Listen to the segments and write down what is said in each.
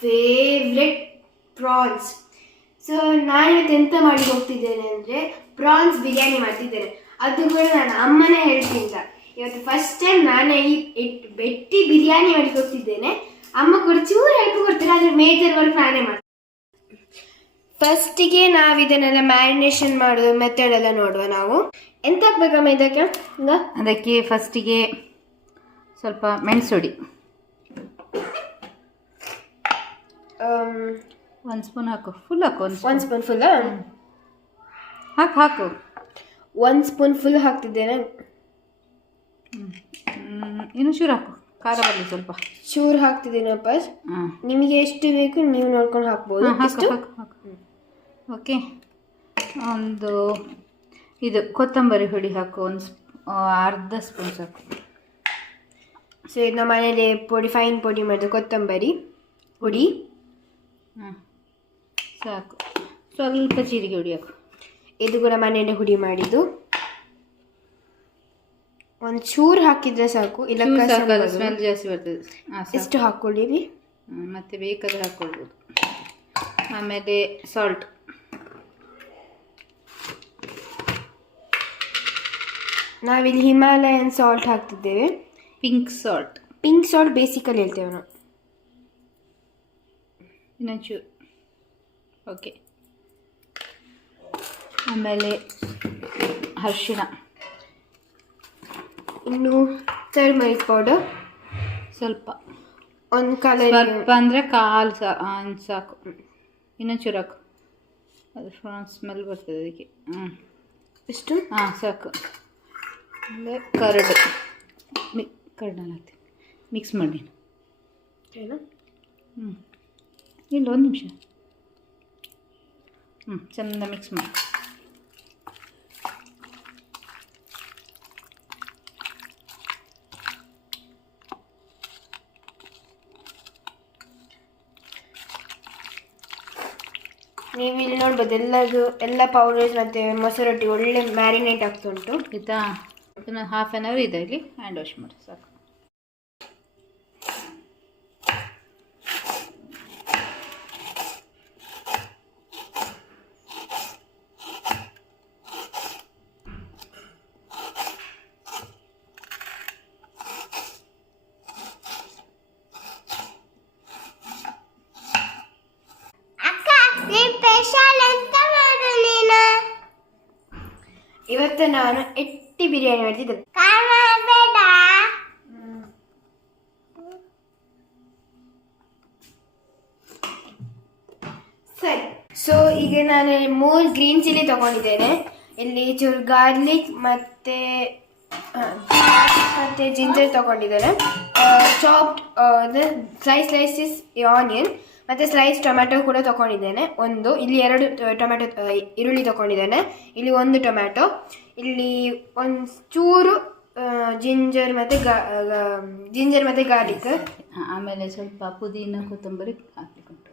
Favourite France. So ನಾನಿವತ್ತು ಎಂತ ಮಾಡಿ ಹೋಗ್ತಿದ್ದೇನೆ ಅಂದರೆ ಪ್ರಾನ್ಸ್ ಬಿರಿಯಾನಿ ಮಾಡ್ತಿದ್ದೇನೆ. ಅದು ಕೂಡ ನಾನು ಅಮ್ಮನೇ ಹೇಳ್ತಿದ್ದ. ಇವತ್ತು ಫಸ್ಟ್ ಟೈಮ್ ನಾನೇ ಈ ಬೆಟ್ಟಿ ಬಿರಿಯಾನಿ ಮಾಡಿ ಹೋಗ್ತಿದ್ದೇನೆ. ಅಮ್ಮ ಕೂಡ ಚೂರು ಹೆಲ್ಪ್ ಕೊಡ್ತಾರೆ, ಆದರೆ ಮೇಜರ್ ವರ್ಕ್ ನಾನೇ ಮಾಡ್ತೀನಿ. ಫಸ್ಟಿಗೆ ನಾವು ಇದನ್ನೆಲ್ಲ ಮ್ಯಾರಿನೇಷನ್ ಮಾಡೋದು ಮೆಥಡ್ ಎಲ್ಲ ನೋಡುವ. ನಾವು ಎಂತ ಹಾಕ್ಬೇಕಮ್ಮ ಇದಕ್ಕೆ? ಅದಕ್ಕೆ ಫಸ್ಟಿಗೆ ಸ್ವಲ್ಪ ಮೆಣಸುಡಿ, 1 ಸ್ಪೂನ್ ಹಾಕು. ಫುಲ್ ಹಾಕು. 1 ಸ್ಪೂನ್ ಫುಲ್ ಹಾಕು 1 ಸ್ಪೂನ್ ಫುಲ್ ಹಾಕ್ತಿದ್ದೇನೆ. ಇನ್ನು ಚೂರು ಹಾಕು, ಖಾರ ಬರಲಿ ಸ್ವಲ್ಪ. ಚೂರು ಹಾಕ್ತಿದ್ದೇನೆ ವಾಪಸ್. ನಿಮಗೆ ಎಷ್ಟು ಬೇಕು ನೀವು ನೋಡ್ಕೊಂಡು ಹಾಕ್ಬೋದು. ಓಕೆ. ಒಂದು ಇದು ಕೊತ್ತಂಬರಿ ಹುಡಿ ಹಾಕು, ಅರ್ಧ ಸ್ಪೂನ್ ಸಾಕು. ಸೊ ಇದು ನಮ್ಮ ಮನೇಲಿ ಫೈನ್ ಪುಡಿ ಮಾಡಿದ ಕೊತ್ತಂಬರಿ ಹುಡಿ ಸಾಕು. ಸ್ವಲ್ಪ ಜೀರಿಗೆ ಹುಡಿ ಹಾಕು. ಇದು ಕೂಡ ಮನೆಯಲ್ಲೇ ಹುಡಿ ಮಾಡಿದ್ದು. ಒಂದು ಚೂರು ಹಾಕಿದ್ರೆ ಸಾಕು, ಇಲ್ಲ ಸ್ಮೆಲ್ ಜಾಸ್ತಿ ಬರ್ತದೆ. ಎಷ್ಟು ಹಾಕ್ಕೊಳ್ಳಿರಿ, ಮತ್ತೆ ಬೇಕಾದ್ರೆ ಹಾಕ್ಕೊಳ್ಬೋದು. ಆಮೇಲೆ ಸಾಲ್ಟ್, ನಾವಿಲ್ಲಿ ಹಿಮಾಲಯನ್ ಸಾಲ್ಟ್ ಹಾಕ್ತಿದ್ದೇವೆ. ಪಿಂಕ್ ಸಾಲ್ಟ್ ಬೇಸಿಕಲ್ಲಿ ಹೇಳ್ತೇವೆ ನಾವು. ಇನ್ನೊಂಚೂರು. ಓಕೆ. ಆಮೇಲೆ ಅರಿಶಿಣ, ಇನ್ನು ಟರ್ಮರಿಕ್ ಪೌಡರ್ ಸ್ವಲ್ಪ, ಒಂದು ಕಲರ್ ಸ್ವಲ್ಪ ಅಂದರೆ ಕಾಲು ಸಾಕು. ಇನ್ನೊಂಚೂರು ಹಾಕು, ಅದು ಸ್ಮೆಲ್ ಬರ್ತದೆ ಅದಕ್ಕೆ. ಎಷ್ಟು? ಸಾಕು. ಆಮೇಲೆ ಕರಡು ಹಾಕ್ತೀನಿ, ಮಿಕ್ಸ್ ಮಾಡಿ. ಇಲ್ಲ, 1 ನಿಮಿಷ. ಚೆಂದ ಮಿಕ್ಸ್ ಮಾಡಿ. ನೀವು ಇಲ್ಲಿ ನೋಡ್ಬೋದು ಎಲ್ಲ ಪೌಡರ್ಸ್ ಮತ್ತು ಮೊಸರೊಟ್ಟಿ ಒಳ್ಳೆ ಮ್ಯಾರಿನೇಟ್ ಆಗ್ತುಂಟು. ಆಯಿತಾ? ಇದನ್ನು 1/2 an hour ಇದೆ ಇಲ್ಲಿ, ಹ್ಯಾಂಡ್ ವಾಶ್ ಮಾಡಿ ಸಾಕು. ಇವತ್ತು ನಾನು ಎಟ್ಟಿ ಬಿರಿಯಾನಿ ಮಾಡ್ತಿದ್ದೇನೆ. ಸರಿ, ಸೊ ಈಗ ನಾನು 3 ಗ್ರೀನ್ ಚಿಲ್ಲಿ ತಗೊಂಡಿದ್ದೇನೆ. ಇಲ್ಲಿ ಚೂರು ಗಾರ್ಲಿಕ್ ಮತ್ತೆ ಜಿಂಜರ್ ತಗೊಂಡಿದ್ದೇನೆ. ಚಾಪ್ಡ್ ಸ್ಲೈಸಸ್ ಆನಿಯನ್ ಮತ್ತು ಸ್ಲೈಸ್ ಟೊಮ್ಯಾಟೊ ಕೂಡ ತಗೊಂಡಿದ್ದೇನೆ. ಇಲ್ಲಿ 2 ಟೊಮ್ಯಾಟೊ ಈರುಳ್ಳಿ ತಗೊಂಡಿದ್ದೇನೆ. ಇಲ್ಲಿ 1 ಟೊಮ್ಯಾಟೊ. ಇಲ್ಲಿ ಒಂದು ಚೂರು ಜಿಂಜರ್ ಮತ್ತು ಗಾರ್ಲಿಕ್. ಆಮೇಲೆ ಸ್ವಲ್ಪ ಪುದೀನ ಕೊತ್ತಂಬರಿ ಹಾಕ್ಲಿಕ್ಕುಂಟು.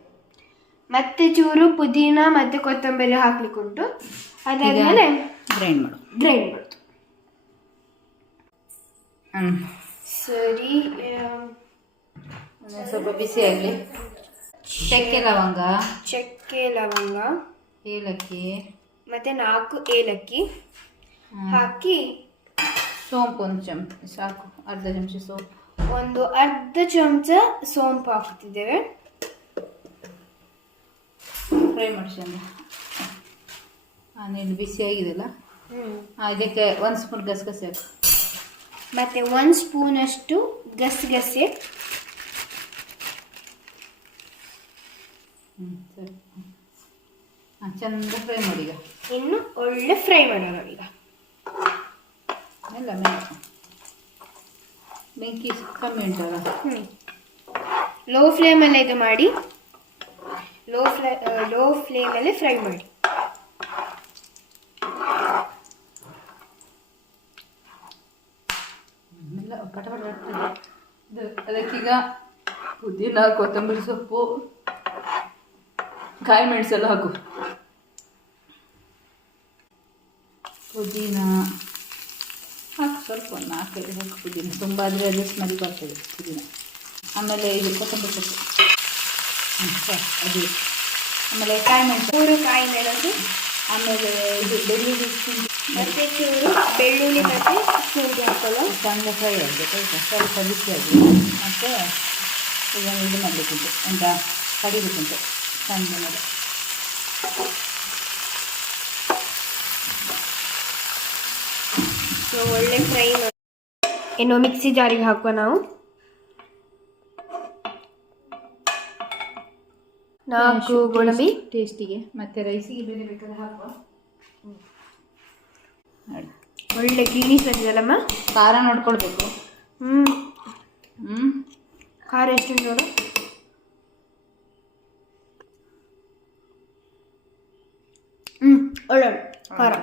ಮತ್ತೆ ಚೂರು ಪುದೀನ ಮತ್ತು ಕೊತ್ತಂಬರಿ ಹಾಕ್ಲಿಕ್ಕುಂಟು. ಅದಾದಮೇಲೆ ಗ್ರೈಂಡ್ ಮಾಡೋದು. ಸರಿ, ಸ್ವಲ್ಪ ಬಿಸಿ ಆಗಲಿ. ಚಕ್ಕೆ ಲವಂಗ, ಏಲಕ್ಕಿ ಮತ್ತೆ 4 ಏಲಕ್ಕಿ ಹಾಕಿ, ಸೋಂಪು 1 ಚಮಚ ಸಾಕು, ಅರ್ಧ ಚಮಚ ಸೋಂಪು, ಒಂದು ಅರ್ಧ ಚಮಚ ಸೋಂಪು ಹಾಕ್ತಿದ್ದೇವೆ. ಫ್ರೈ ಮಾಡಿಸಿ. ನೀನು ಬಿಸಿ ಆಗಿದೆಲ್ಲ, ಇದಕ್ಕೆ 1 ಸ್ಪೂನ್ ಗಸಗಸೆ ಹಾಕು. ಮತ್ತು 1 ಸ್ಪೂನಷ್ಟು ಗಸಗಸೆ. ಸರಿ, ಚೆಂದ ಫ್ರೈ ಮಾಡಿ. ಈಗ ಇನ್ನು ಒಳ್ಳೆ ಫ್ರೈ ಮಾಡೋಣ. ಈಗ ಎಲ್ಲ ಬೆಂಕಿ ಕಮ್ಮಿ ಉಂಟಲ್ಲ, ಲೋ ಫ್ಲೇಮಲ್ಲೇ ಇದು ಮಾಡಿ, ಲೋ ಫ್ಲೇಮಲ್ಲೇ ಫ್ರೈ ಮಾಡಿ. ಅದಕ್ಕೀಗ ಪುದೀನ, ಕೊತ್ತಂಬರಿ ಸೊಪ್ಪು, ಕಾಯಿ ಮೆಣಸೆಲ್ಲ ಹಾಕು. ಪುದೀನ ಹಾಕು, ಸ್ವಲ್ಪ 4-5 ಹಾಕು ಪುದೀನ. ತುಂಬ ಆದರೆ ಅದು ಸ್ಮೆಲ್ ಬರ್ತದೆ ಪುದೀನ. ಆಮೇಲೆ ಇದು ಕೊತ್ತಂಬರಿ ಸೊಪ್ಪು. ಅದು ಆಮೇಲೆ ಕಾಯಿ ಮೆಣಸು, 3 ಕಾಯಿ ಮೆಣಸು, ಆಮೇಲೆ ಇದು ಬೆಳ್ಳುಳ್ಳಿ ಮತ್ತೆ ಚೂರು ಬೆಳ್ಳುಳ್ಳಿ ಮತ್ತೆ ಶುಂಠಿ ಹಾಕೊಳ್ಳೋ ಸಣ್ಣ ಫ್ರೈ ಆಗಬೇಕು ಆಯಿತಾ, ಸ್ವಲ್ಪ ಬಿಸಿ ಆಗಿ ಮತ್ತು ಇದನ್ನು ಇದು ಮಾಡಬೇಕುಂಟು ಅಂತ ಕಡಿಬೇಕುಂಟು ಸಣ್ಣ ಮೇಲೆ. ಸೊ ಒಳ್ಳೆ ಫ್ರೈ ಮಾಡಿ ಇನ್ನು ಮಿಕ್ಸಿ ಜಾರಿಗೆ ಹಾಕುವ ನಾವು 4 ಗೋಡಂಬಿ ಟೇಸ್ಟಿಗೆ, ಮತ್ತು ರೈಸಿಗೆ ಬೇರೆ ಬೇಕಾದ್ರೆ ಹಾಕುವ. ನೋಡಿ ಒಳ್ಳೆ ಗ್ರೀನಿಶ್ ಬಂದಿದೆಯಲ್ಲಮ್ಮ. ಖಾರ ನೋಡ್ಕೊಳ್ಬೇಕು. ಖಾರ ಎಷ್ಟು ನೋಡು. ಒಳ್ಳೆ ಖಾರ.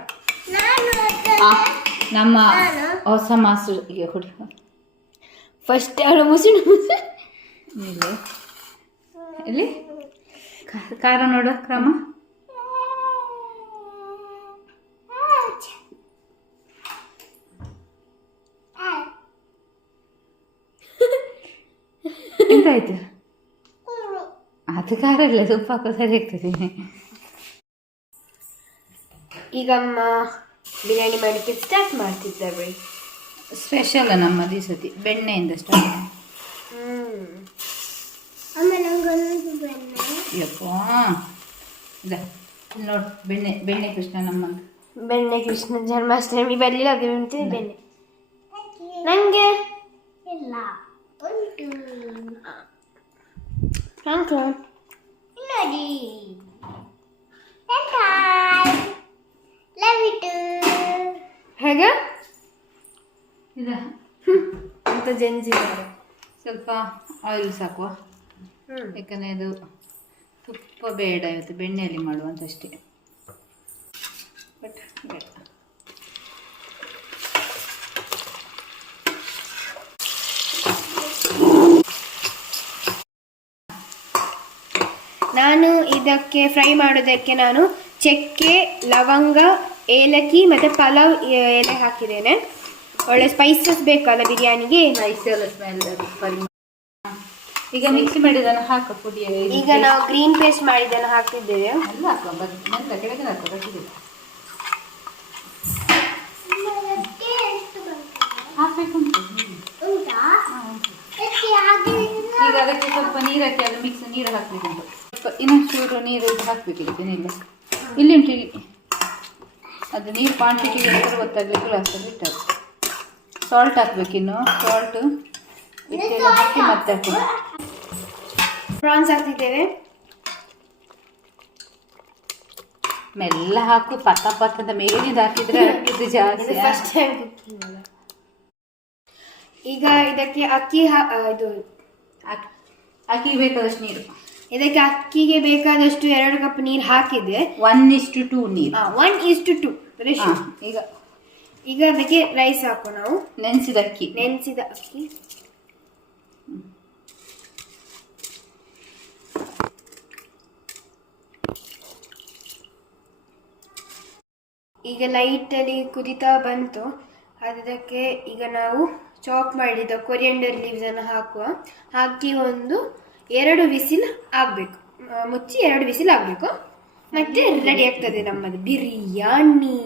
ನಮ್ಮ ಹೊಸ ಮಾಸ್ಟರ್ ಈಗ ಕೊಡಿ ಫಸ್ಟ್ ಅವಳು ಮುಸಿಡು ಇಲ್ಲಿ ಇಲ್ಲಿ ಖಾರ ನೋಡು ಕ್ರಮ. ಎಂತಾಯ್ತು? ಅದು ಖಾರ ಇಲ್ಲ, ಸೊಪ್ಪು ಹಾಕೋ ಸರಿ ಆಗ್ತದೆ. ಈಗ ಅಮ್ಮ ಬಿರಿಯಾನಿ ಮಾಡಲಿಕ್ಕೆ ಸ್ಟಾರ್ಟ್ ಮಾಡ್ತಿದ್ದಾರೆ. ಸ್ಪೆಷಲ್ ನಮ್ಮದು ಈ ಸತಿ ಬೆಣ್ಣೆಯಿಂದ ಸ್ಟಾರ್ಟ್. ಯಪ್ಪ ಇದ ನೋಡಿ ಬೆಣ್ಣೆ ಕೃಷ್ಣ ನಮ್ಮದು. ಬೆಣ್ಣೆ ಕೃಷ್ಣ ಜನ್ಮಾಷ್ಟಮಿ ಬರಲಿಲ್ಲ, ಅದು ಬೆಣ್ಣೆ ನನಗೆ ಇಲ್ಲ ಉಂಟು ನೋಡಿ. ಹೇಗೆ ಇದ ಅಂತ ಜಂಜಿದ್ದಾರೆ. ಸ್ವಲ್ಪ ಆಯಿಲ್ ಸಾಕುವ, ಯಾಕಂದರೆ ಇದು ತುಪ್ಪ ಬೇಡ, ಇವತ್ತು ಬೆಣ್ಣೆಯಲ್ಲಿ ಮಾಡುವಂತಷ್ಟೇ. ಬಟ್ ಬೇಡ. ನಾನು ಇದಕ್ಕೆ ಫ್ರೈ ಮಾಡೋದಕ್ಕೆ ನಾನು ಚಕ್ಕೆ, ಲವಂಗ, ಏಲಕ್ಕಿ ಮತ್ತು ಪಲಾವ್ ಎಲೆ ಹಾಕಿದ್ದೇನೆ. ಒಳ್ಳೆ ಸ್ಪೈಸಸ್ ಬೇಕಲ್ಲ ಬಿರಿಯಾನಿಗೆ. ಸ್ಪೈಸೆಲ್ಲ ಸ್ಮೆಲ್ ಈಗ ಮಿಕ್ಸಿ ಮಾಡಿದ್ದನ್ನು ಹಾಕ ಪುಡಿ. ಈಗ ನಾವು ಗ್ರೀನ್ ಪೇಸ್ಟ್ ಮಾಡಿದ್ದನ್ನು ಹಾಕ್ತಿದ್ದೇವೆ. ಎಲ್ಲ ಹಾಕುವ, ನಂತರ ಕೆಳಗೆ ಹಾಕುವ, ಗಟ್ಟಿಗೆ ಹಾಕಬೇಕು. ಈಗ ಅದಕ್ಕೆ ಸ್ವಲ್ಪ ನೀರು ಹಾಕಿ ಅದು ಮಿಕ್ಸ್ ನೀರು ಹಾಕಬೇಕುಂಟು. ಸ್ವಲ್ಪ ಇನ್ನೊಂಚೂರು ನೀರು ಇದು ಹಾಕಬೇಕು. ಇದನ್ನೆಲ್ಲ ಇಲ್ಲಿ ಉಂಟು, ಇಲ್ಲಿ ಅದು ನೀರು ಕ್ವಾಂಟಿಟಿಗೆ ಎಷ್ಟು ಗೊತ್ತಾಗಬೇಕು. ಲಾಸ್ಟಲ್ಲಿ ಇಟ್ಟದು ಸಾಲ್ಟ್ ಹಾಕ್ಬೇಕು. ಇನ್ನು ಸಾಲ್ಟು ಇಷ್ಟೆಲ್ಲ ಹಾಕಿ ಮತ್ತೆ ಹಾಕಿ ಪ್ರಾನ್ಸ್ ಹಾಕ್ತಿದ್ದೇವೆ. ಮೆಲ್ಲ ಹಾಕು, ಪತ್ತ ಮೇಲಿಂದ ಹಾಕಿದ್ರೆ ಇದು ಜಾಸ್ತಿ. First time. ಈಗ ಇದಕ್ಕೆ ಇದು ಅಕ್ಕಿಗೆ ಬೇಕಾದಷ್ಟು ನೀರು. ಇದಕ್ಕೆ ಅಕ್ಕಿಗೆ ಬೇಕಾದಷ್ಟು 2 ಕಪ್ ನೀರು ಹಾಕಿದೆ. 1:2 ನೀರು. 1:2 ರೇಷಿಯೋ. ಈಗ ಅದಕ್ಕೆ ರೈಸ್ ಹಾಕೋ ನಾವು. ನೆನೆಸಿದ ಅಕ್ಕಿ. ಈಗ ಲೈಟಲ್ಲಿ ಕುದಿತಾ ಬಂತು. ಅದಕ್ಕೆ ಈಗ ನಾವು ಚಾಪ್ ಮಾಡಿದ ಕೊರಿಯಂಡರ್ ಲೀವ್ಸನ್ನು ಹಾಕಿ ಒಂದು 2 ವಿಸಿಲ್ ಆಗಬೇಕು. ಮುಚ್ಚಿ 2 ವಿಸಿಲ್ ಆಗಬೇಕು. ಮತ್ತೆ ರೆಡಿ ಆಗ್ತದೆ ನಮ್ಮದು ಬಿರಿಯಾನಿ.